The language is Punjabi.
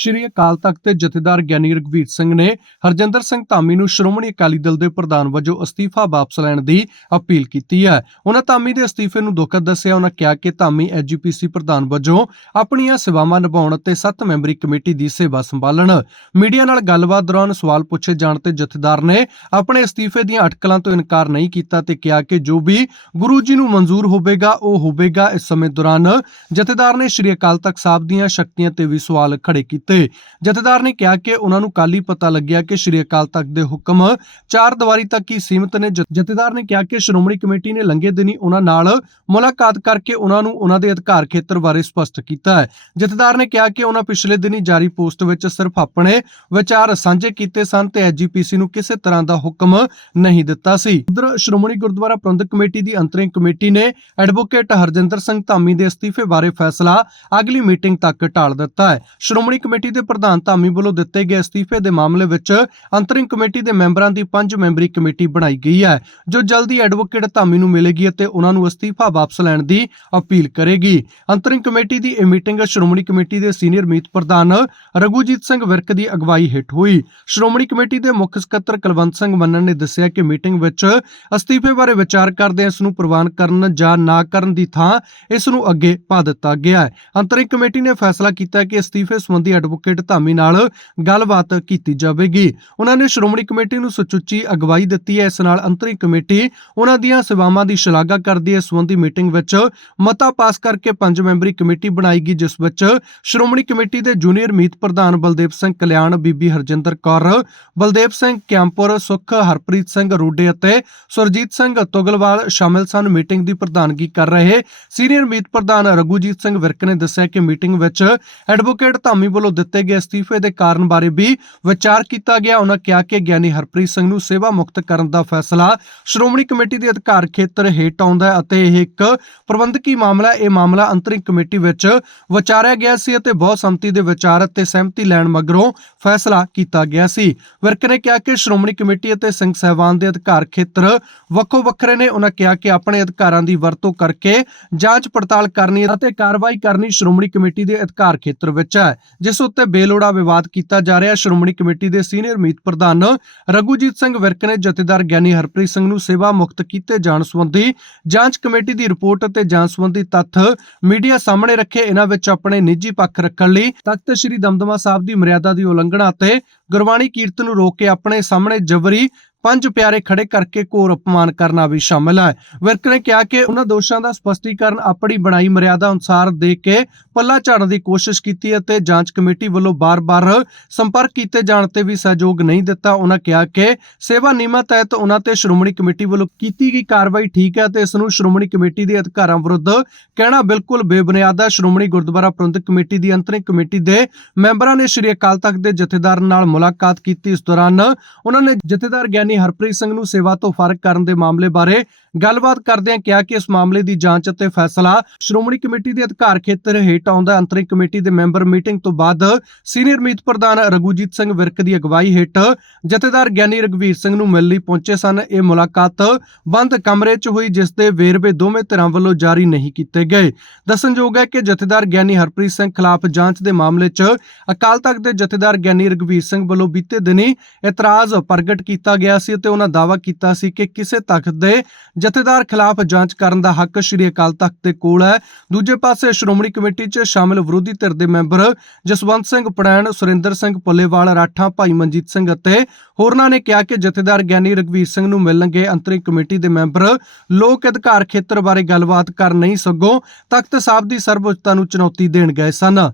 ਸ਼੍ਰੀ ਅਕਾਲ ਤਖਤ ਦੇ ਜਥੇਦਾਰ ਗਿਆਨੀ ਰਘਵੀਰ ਸਿੰਘ ਨੇ ਹਰਜਿੰਦਰ ਸਿੰਘ ਧਾਮੀ ਨੂੰ ਸ਼੍ਰੋਮਣੀ ਅਕਾਲੀ ਦਲ ਦੇ ਪ੍ਰਧਾਨ ਵਜੋਂ ਅਸਤੀਫਾ ਵਾਪਸ ਲੈਣ ਦੀ ਅਪੀਲ ਕੀਤੀ ਹੈ। ਉਹਨਾਂ ਧਾਮੀ ਦੇ ਅਸਤੀਫੇ ਨੂੰ ਦੁਖਦ ਦੱਸਿਆ ਉਹਨਾਂ ਕਿਹਾ ਕਿ ਧਾਮੀ ਐਜੀਪੀਸੀ ਪ੍ਰਧਾਨ ਵਜੋਂ ਆਪਣੀਆਂ ਸੇਵਾਵਾਂ ਨਿਭਾਉਣ ਅਤੇ 7 ਮੈਂਬਰੀ ਕਮੇਟੀ ਦੀ ਸੇਵਾ ਸੰਭਾਲਣ। ਮੀਡੀਆ ਨਾਲ ਗੱਲਬਾਤ ਦੌਰਾਨ ਸਵਾਲ ਪੁੱਛੇ ਜਾਣ ਤੇ ਜਥੇਦਾਰ ਨੇ ਆਪਣੇ ਅਸਤੀਫੇ ਦੀਆਂ ਅਟਕਲਾਂ ਤੋਂ ਇਨਕਾਰ ਨਹੀਂ ਕੀਤਾ ਤੇ ਕਿਹਾ ਕਿ ਜੋ ਵੀ ਗੁਰੂ ਜੀ ਨੂੰ ਮਨਜ਼ੂਰ ਹੋਵੇਗਾ, ਉਹ ਹੋਵੇਗਾ। ਇਸ ਸਮੇਂ ਦੌਰਾਨ ਜਥੇਦਾਰ ਨੇ ਸ਼੍ਰੀ ਅਕਾਲ ਤਖਤ ਸਾਹਿਬ ਦੀਆਂ ਸ਼ਕਤੀਆਂ ਤੇ ਵੀ ਸਵਾਲ ਖੜੇ ਕੀਤੇ। ਜਥੇਦਾਰ ਨੇ ਕਿਹਾ ਕਿ ਉਹਨਾਂ ਨੂੰ ਕੱਲ ਹੀ ਪਤਾ ਲੱਗਿਆ ਕਿ ਸ਼੍ਰੀ ਅਕਾਲ ਤਖਤ ਦੇ ਹੁਕਮ ਚਾਰ ਦੀਵਾਰੀ ਤੱਕ ਹੀ ਸੀਮਿਤ ਨੇ। ਜਥੇਦਾਰ ਨੇ ਕਿਹਾ ਕਿ ਸ਼੍ਰੋਮਣੀ ਕਮੇਟੀ ਨੇ ਲੰਘੇ ਦਿਨੀ ਉਹਨਾਂ ਨਾਲ ਮੁਲਾਕਾਤ ਕਰਕੇ ਉਹਨਾਂ ਨੂੰ ਉਹਨਾਂ ਦੇ ਅਧਿਕਾਰ ਖੇਤਰ ਬਾਰੇ ਸਪਸ਼ਟ ਕੀਤਾ ਹੈ। ਜਥੇਦਾਰ ਨੇ ਕਿਹਾ ਕਿ ਉਹਨਾਂ ਪਿਛਲੇ ਦਿਨੀ ਜਾਰੀ ਪੋਸਟ ਵਿੱਚ ਸਿਰਫ ਆਪਣੇ ਵਿਚਾਰ ਸਾਂਝੇ ਕੀਤੇ ਸਨ ਤੇ ਐਜੀਪੀਸੀ ਨੂੰ ਕਿਸੇ ਤਰ੍ਹਾਂ ਦਾ ਹੁਕਮ ਨਹੀਂ ਦਿੱਤਾ ਸੀ। ਉਧਰ ਸ਼੍ਰੋਮਣੀ ਗੁਰਦੁਆਰਾ ਪ੍ਰਬੰਧਕ ਕਮੇਟੀ ਦੀ ਅੰਤਰਿੰਗ ਕਮੇਟੀ ਨੇ ਐਡਵੋਕੇਟ ਹਰਜਿੰਦਰ ਸਿੰਘ ਧਾਮੀ ਦੇ ਅਸਤੀਫੇ ਬਾਰੇ ਫੈਸਲਾ ਅਗਲੀ ਮੀਟਿੰਗ ਤੱਕ ਟਾਲ ਦਿੱਤਾ ਹੈ। ਸ਼੍ਰੋਮਣੀ ਕਮੇਟੀ ਦੇ ਪ੍ਰਧਾਨ ਧਾਮੀ ਵੱਲੋਂ ਦਿੱਤੇ ਗਏ ਅਸਤੀਫੇ ਦੇ ਮਾਮਲੇ ਵਿੱਚ ਅੰਤਰਿਮ ਕਮੇਟੀ ਦੇ ਮੈਂਬਰਾਂ ਦੀ ਪੰਜ ਮੈਂਬਰੀ ਕਮੇਟੀ ਬਣਾਈ ਗਈ ਹੈ, ਜੋ ਜਲਦੀ ਐਡਵੋਕੇਟ ਧਾਮੀ ਨੂੰ ਮਿਲੇਗੀ ਅਤੇ ਉਹਨਾਂ ਨੂੰ ਅਸਤੀਫਾ ਵਾਪਸ ਲੈਣ ਦੀ ਅਪੀਲ ਕਰੇਗੀ। ਅੰਤਰਿਮ ਕਮੇਟੀ ਦੀ ਇਹ ਮੀਟਿੰਗ ਸ਼੍ਰੋਮਣੀ ਕਮੇਟੀ ਦੇ ਸੀਨੀਅਰ ਮੀਤ ਪ੍ਰਧਾਨ ਰਘੂਜੀਤ ਸਿੰਘ ਵਿਰਕ ਦੀ ਅਗਵਾਈ ਹੇਠ ਹੋਈ। ਸ਼੍ਰੋਮਣੀ ਕਮੇਟੀ ਦੇ ਮੁੱਖ ਸਕੱਤਰ ਕੁਲਵੰਤ ਸਿੰਘ ਮੰਨਣ ਨੇ ਦੱਸਿਆ ਕਿ ਮੀਟਿੰਗ ਵਿੱਚ ਅਸਤੀਫੇ ਬਾਰੇ ਵਿਚਾਰ ਕਰਦੇ ਇਸ ਨੂੰ ਪ੍ਰਵਾਨ ਕਰਨ ਜਾਂ ਨਾ ਕਰਨ ਦੀ ਥਾਂ ਇਸ ਨੂੰ ਅੱਗੇ ਪਾ ਦਿੱਤਾ ਗਿਆ ਹੈ। ਅੰਤਰਿਮ ਕਮੇਟੀ ਨੇ ਫੈਸਲਾ ਕੀਤਾ ਕਿ ਅਸਤੀਫੇ ਸੰਬੰਧੀ ਐਡਵੋਕੇਟ ਧਾਮੀ ਨਾਲ ਗੱਲਬਾਤ ਕੀਤੀ ਜਾਵੇਗੀ। ਉਹਨਾਂ ਨੇ ਸ਼੍ਰੋਮਣੀ ਕਮੇਟੀ ਨੂੰ ਸੁਚੱਜੀ ਅਗਵਾਈ ਦਿੱਤੀ ਹੈ। ਇਸ ਨਾਲ ਅੰਤਰਿਮ ਕਮੇਟੀ ਉਹਨਾਂ ਦੀਆਂ ਸੇਵਾਵਾਂ ਦੀ ਸ਼ਲਾਘਾ ਕਰਦੀ ਹੈ। ਸੰਬੰਧੀ ਮੀਟਿੰਗ ਵਿੱਚ ਮਤਾ ਪਾਸ ਕਰਕੇ ਪੰਜ ਮੈਂਬਰੀ ਕਮੇਟੀ ਬਣਾਏਗੀ, ਜਿਸ ਵਿੱਚ ਸ਼੍ਰੋਮਣੀ ਕਮੇਟੀ ਦੇ ਜੂਨੀਅਰ ਮੀਤ ਪ੍ਰਧਾਨ ਬਲਦੇਵ ਸਿੰਘ ਕਲਿਆਣ, ਬੀਬੀ ਹਰਜਿੰਦਰ ਕੌਰ, ਬਲਦੇਵ ਸਿੰਘ ਕਿਆਂਪੁਰ ਸੁਖ ਹਰਪ੍ਰੀਤ ਸਿੰਘ ਰੂਡੇ ਅਤੇ ਸੁਰਜੀਤ ਸਿੰਘ ਤੁਗਲਵਾਲ ਸ਼ਾਮਿਲ ਸਨ। ਮੀਟਿੰਗ ਦੀ ਪ੍ਰਧਾਨਗੀ ਕਰ ਰਹੇ ਸੀਨੀਅਰ ਮੀਤ ਪ੍ਰਧਾਨ ਰਘੂਜੀਤ ਸਿੰਘ ਵਿਰਕ ਨੇ ਦੱਸਿਆ ਕਿ ਮੀਟਿੰਗ ਵਿੱਚ ਐਡਵੋਕੇਟ ਧਾਮੀ ਵੱਲੋਂ ਦਿੱਤੇ ਗਏ ਅਸਤੀਫੇ ਦੇ ਕਾਰਨ ਬਾਰੇ ਵੀ ਵਿਚਾਰ ਕੀਤਾ ਗਿਆ। ਉਹਨਾਂ ਕਿਹਾ ਕਿ ਗਿਆਨੀ ਹਰਪ੍ਰੀਤ ਸਿੰਘ ਨੂੰ ਸੇਵਾ ਮੁਕਤ ਕਰਨ ਦਾ ਫੈਸਲਾ ਸ਼੍ਰੋਮਣੀ ਕਮੇਟੀ ਦੇ ਅਧਿਕਾਰ ਖੇਤਰ ਹੇਠ ਆਉਂਦਾ ਹੈ ਅਤੇ ਇਹ ਇੱਕ ਪ੍ਰਬੰਧਕੀ ਮਾਮਲਾ ਇਹ ਮਾਮਲਾ ਅੰਤਰਿਮ ਕਮੇਟੀ ਵਿੱਚ ਵਿਚਾਰਿਆ ਗਿਆ ਸੀ ਅਤੇ ਬਹੁਤ ਸੰਮਤੀ ਦੇ ਵਿਚਾਰ ਅਤੇ ਸਹਿਮਤੀ ਲੈਣ ਮਗਰੋਂ ਫੈਸਲਾ ਕੀਤਾ ਗਿਆ ਸੀ। ਵਿਰਕ ਨੇ ਕਿਹਾ ਕਿ ਸ਼੍ਰੋਮਣੀ ਕਮੇਟੀ ਅਤੇ ਸਿੰਘ ਸਹਿਬਾਨ ਦੇ ਅਧਿਕਾਰ ਖੇਤਰ ਵੱਖੋ ਵੱਖਰੇ ਨੇ। ਉਹਨਾਂ ਕਿਹਾ ਕਿ ਆਪਣੇ ਅਧਿਕਾਰਾਂ ਦੀ ਵਰਤੋਂ ਕਰਕੇ ਜਾਂਚ ਪੜਤਾਲ ਕਰਨੀ ਅਤੇ ਕਾਰਵਾਈ ਕਰਨੀ ਸ਼੍ਰੋਮਣੀ ਕਮੇਟੀ ਦੇ ਅਧਿਕਾਰ ਖੇਤਰ ਵਿੱਚ ਹੈ, ਜਿਸ ਉੱਤੇ ਬੇਲੋੜਾ ਵਿਵਾਦ ਕੀਤਾ ਜਾ ਰਿਹਾ, ਸ਼੍ਰੋਮਣੀ ਕਮੇਟੀ ਦੇ ਸੀਨੀਅਰ ਮੀਤ ਪ੍ਰਧਾਨ ਰਘੂਜੀਤ ਸਿੰਘ ਵਿਰਕ ਨੇ ਜਥੇਦਾਰ ਗਿਆਨੀ ਹਰਪ੍ਰੀਤ ਸਿੰਘ ਨੂੰ ਸੇਵਾ ਮੁਕਤ ਕੀਤੇ ਜਾਣ ਸੰਬੰਧੀ ਜਾਂਚ ਕਮੇਟੀ ਦੀ ਰਿਪੋਰਟ ਅਤੇ ਜਾਂਚ ਸੰਬੰਧੀ ਤੱਥ ਮੀਡੀਆ ਸਾਹਮਣੇ ਰੱਖੇ। ਇਹਨਾਂ ਵਿੱਚ ਆਪਣੇ ਨਿੱਜੀ ਪੱਖ ਰੱਖਣ ਲਈ ਤਖਤ ਸ੍ਰੀ ਦਮਦਮਾ ਸਾਹਿਬ ਦੀ ਮਰਿਆਦਾ ਦੀ ਉਲੰਘਣਾ ਅਤੇ ਗੁਰਬਾਣੀ ਕੀਰਤਨ ਨੂੰ ਰੋਕ ਕੇ ਆਪਣੇ ਸਾਹਮਣੇ ਜਬਰੀ ਪੰਜ ਪਿਆਰੇ ਖੜੇ ਕਰਕੇ ਘੋਰ ਅਪਮਾਨ ਕਰਨਾ ਵੀ ਸ਼ਾਮਲ ਹੈ। ਵਿਰਕ ਨੇ ਕਿਹਾ ਕਿ ਉਹਨਾਂ ਦੋਸ਼ਾਂ ਦਾ ਸਪਸ਼ਟੀਕਰਨ ਆਪਣੀ ਬਣਾਈ ਮਰਿਆਦਾ ਅਨੁਸਾਰ ਦੇ ਕੇ ਪੱਲਾ ਝਾੜਨ ਦੀ ਕੋਸ਼ਿਸ਼ ਕੀਤੀ ਅਤੇ ਜਾਂਚ ਕਮੇਟੀ ਵੱਲੋਂ ਬਾਰ-ਬਾਰ ਸੰਪਰਕ ਕੀਤੇ ਜਾਣ ਤੇ ਵੀ ਸਹਿਯੋਗ ਨਹੀਂ ਦਿੱਤਾ। ਉਹਨਾਂ ਕਿਹਾ ਕਿ ਸੇਵਾ ਨਿਯਮਾਂ ਤਹਿਤ ਉਹਨਾਂ ਤੇ ਸ਼੍ਰੋਮਣੀ ਕਮੇਟੀ ਵੱਲੋਂ ਕੀਤੀ ਗਈ ਕਾਰਵਾਈ ਠੀਕ ਹੈ ਤੇ ਇਸ ਨੂੰ ਸ਼੍ਰੋਮਣੀ ਕਮੇਟੀ ਦੇ ਅਧਿਕਾਰਾਂ ਵਿਰੁੱਧ ਕਹਿਣਾ ਬਿਲਕੁਲ ਬੇਬੁਨਿਆਦ ਹੈ। ਸ਼੍ਰੋਮਣੀ ਗੁਰਦੁਆਰਾ ਪ੍ਰਬੰਧਕ ਕਮੇਟੀ ਦੀ ਅੰਤਰਿਮ ਕਮੇਟੀ ਦੇ ਮੈਂਬਰਾਂ ਨੇ ਸ਼੍ਰੀ ਅਕਾਲ ਤਖਤ ਦੇ ਜਥੇਦਾਰ ਨਾਲ ਮੁਲਾਕਾਤ ਕੀਤੀ। ਇਸ ਦੌਰਾਨ ਉਹਨਾਂ ਨੇ ਜਥੇਦਾਰ ਗਿਆਨੀ ਹਰਪ੍ਰੀਤ ਸਿੰਘ ਨੂੰ ਸੇਵਾ ਤੋਂ ਫ਼ਰਕ ਕਰਨ ਦੇ ਮਾਮਲੇ ਬਾਰੇ ਗੱਲਬਾਤ ਕਰਦਿਆਂ ਕਿਹਾ ਕਿ ਇਸ ਮਾਮਲੇ ਦੀ ਜਾਂਚ ਅਤੇ ਫੈਸਲਾ ਸ਼੍ਰੋਮਣੀ ਕਮੇਟੀ ਦੇ ਅਧਿਕਾਰ ਖੇਤਰ ਹੇਠ ਆਉਂਦਾ ਹੈ। ਅੰਤਰਿਮ ਕਮੇਟੀ ਦੇ ਮੈਂਬਰ ਮੀਟਿੰਗ ਤੋਂ ਬਾਅਦ ਸੀਨੀਅਰ ਮੀਤ ਪ੍ਰਧਾਨ ਰਘੂਜੀਤ ਸਿੰਘ ਵਿਰਕ ਦੀ ਅਗਵਾਈ ਹੇਠ ਜਥੇਦਾਰ ਗਿਆਨੀ ਰਘਵੀਰ ਸਿੰਘ ਨੂੰ ਮਿਲਣ ਲਈ ਪਹੁੰਚੇ ਸਨ ਇਹ ਮੁਲਾਕਾਤ ਬੰਦ ਕਮਰੇ 'ਚ ਹੋਈ, ਜਿਸ ਦੇ ਵੇਰਵੇ ਦੋਵੇਂ ਧਿਰਾਂ ਵੱਲੋਂ ਜਾਰੀ ਨਹੀਂ ਕੀਤੇ ਗਏ ਦੱਸਣਯੋਗ ਹੈ ਕਿ ਜਥੇਦਾਰ ਗਿਆਨੀ ਹਰਪ੍ਰੀਤ ਸਿੰਘ ਖਿਲਾਫ ਜਾਂਚ ਦੇ ਮਾਮਲੇ 'ਚ ਅਕਾਲ ਤਖਤ ਦੇ ਜਥੇਦਾਰ ਗਿਆਨੀ ਰਘਵੀਰ ਸਿੰਘ ਵੱਲੋਂ ਬੀਤੇ ਦਿਨੀ ਇਤਰਾਜ਼ ਪ੍ਰਗਟ ਕੀਤਾ ਗਿਆ ਸੀ ਅਤੇ ਉਹਨਾਂ ਦਾਅਵਾ ਕੀਤਾ ਸੀ ਕਿ ਕਿਸੇ ਤਖਤ ਦੇ ਜਥੇਦਾਰ ਖਿਲਾਫ ਜਾਂਚ ਕਰਨ ਦਾ ਹੱਕ ਸ਼੍ਰੀ ਅਕਾਲ ਤਖਤ ਦੇ ਕੋਲ ਹੈ। ਦੂਜੇ ਪਾਸੇ ਸ਼੍ਰੋਮਣੀ ਕਮੇਟੀ 'ਚ ਸ਼ਾਮਲ ਵਿਰੋਧੀ ਧਿਰ ਦੇ ਮੈਂਬਰ ਜਸਵੰਤ ਸਿੰਘ ਪੜੈਣ, ਸੁਰਿੰਦਰ ਸਿੰਘ ਪੁੱਲੇਵਾਲ, ਰਾਠਾਂ ਭਾਈ ਮਨਜੀਤ ਸਿੰਘ ਅਤੇ ਹੋਰਨਾਂ ਨੇ ਕਿਹਾ ਕਿ ਜਥੇਦਾਰ ਗਿਆਨੀ ਰਘਵੀਰ ਸਿੰਘ ਨੂੰ ਮਿਲਣਗੇ। ਅੰਤਰਿਮ ਕਮੇਟੀ ਦੇ ਮੈਂਬਰ ਲੋਕ ਅਧਿਕਾਰ ਖੇਤਰ ਬਾਰੇ ਗੱਲਬਾਤ ਕਰ ਨਹੀਂ ਸਗੋਂ ਤਖਤ ਸਾਹਿਬ ਦੀ ਸਰਵਉੱਚਤਾ ਨੂੰ ਚੁਣੌਤੀ ਦੇਣ ਗਏ ਸਨ।